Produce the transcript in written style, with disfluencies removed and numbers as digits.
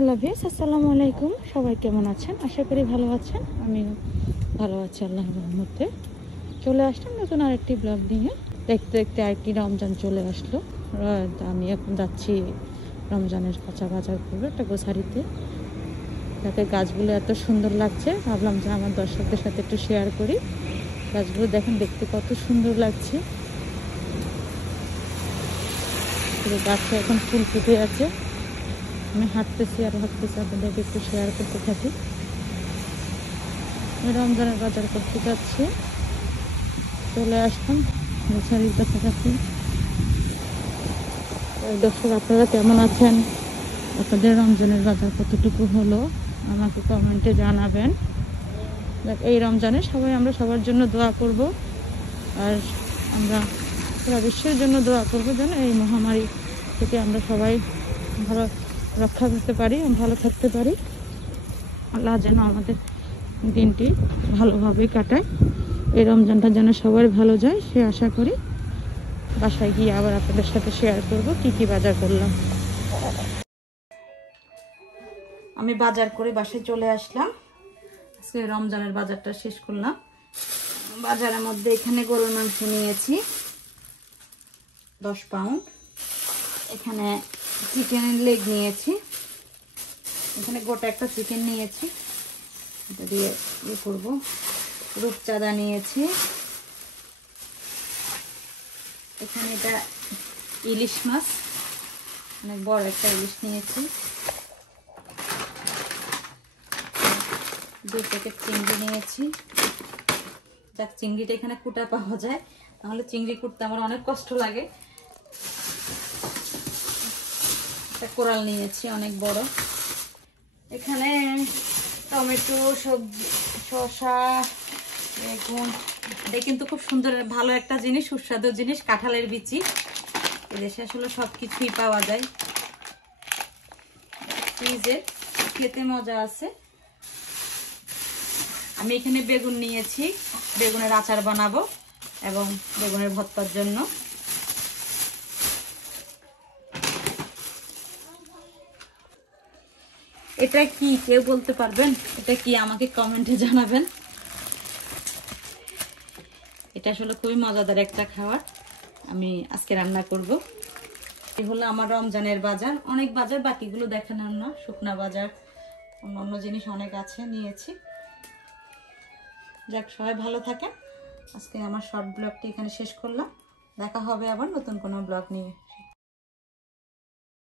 Hello viewers, আসসালামু আলাইকুম। সবাই কেমন আছেন? আশা করি ভালো আছেন। আমি ভালো আছি আল্লাহর রহমতে। চলে আসলাম নতুন আরেকটি ব্লগ নিয়ে। দেখতে দেখতে আরেকটি রমজান চলে আসলো। আমি এখন যাচ্ছি রমজানের কাঁচা বাজার করবো একটা গোছারিতে। তাতে গাছগুলো এত সুন্দর লাগছে, ভাবলাম যে আমার দর্শকদের সাথে একটু শেয়ার করি। গাছগুলো দেখেন, দেখতে কত সুন্দর লাগছে। গাছে এখন ফুল ফুটে আছে। আমি হাঁটতেছি আর ভাবতেছি আপনাদেরকে একটু শেয়ার করতে থাকি। রমজানের বাজার করতে যাচ্ছি, চলে আসলাম গোছারির কাছাকাছি। দর্শক, আপনারা কেমন আছেন? আপনাদের রমজানের বাজার কতটুকু হলো আমাকে কমেন্টে জানাবেন। এই রমজানে আমরা সবার জন্য দোয়া করব, আর আমরা সারা বিশ্বের জন্য দোয়া করবো যেন এই মহামারী থেকে আমরা সবাই ভালো রক্ষা করতে পারি, ভালো থাকতে পারি। আল্লাহ যেন আমাদের দিনটি ভালোভাবে কাটায়, এই রমজানটা যেন সবার ভালো যায় সে আশা করি। বাসায় গিয়ে আবার আপনাদের সাথে শেয়ার করব কি কি বাজার করলাম। আমি বাজার করে বাসায় চলে আসলাম। আজকে রমজানের বাজারটা শেষ করলাম। বাজারের মধ্যে এখানে গরুর মাংস নিয়েছি 10 পাউন্ড, এখানে চিকেনের লেগ নিয়েছি, এখানে গোটা একটা চিকেন নিয়েছি, এটা দিয়ে করবো। রূপচাঁদা নিয়েছি, এখানে এটা ইলিশ মাছ, অনেক বড় একটা ইলিশ নিয়েছি। 2 প্যাকেট চিংড়ি নিয়েছি। যাক, চিংড়িটা এখানে কুটা পাওয়া যায়, তাহলে চিংড়ি কুটতে আমার অনেক কষ্ট লাগে। একটা কোরাল নিয়েছি অনেক বড়। এখানে টমেটো, সবজি, শসা, বেগুন। এটা কিন্তু খুব সুন্দর ভালো একটা জিনিস, সুস্বাদু জিনিস, কাঁঠালের বিচি। এদেশে আসলে সবকিছুই পাওয়া যায়, ফ্রিজে খেতে মজা আছে। আমি এখানে বেগুন নিয়েছি, বেগুনের আচার বানাবো এবং বেগুনের ভর্তার জন্য। এটা কি কেউ বলতে পারবেন? এটা কি আমাকে কমেন্টে জানাবেন। এটা আসলে খুবই মজাদার একটা খাবার, আমি আজকে রান্না করব। এই হলো আমার রমজানের বাজার। অনেক বাজার, বাকিগুলো দেখালাম না। শুকনা বাজার, অন্য জিনিস অনেক আছে, নিয়েছি। যাক, সবাই ভালো থাকেন। আজকে আমার শর্ট ব্লগটি এখানে শেষ করলাম। দেখা হবে আবার নতুন কোনো ব্লগ নিয়ে।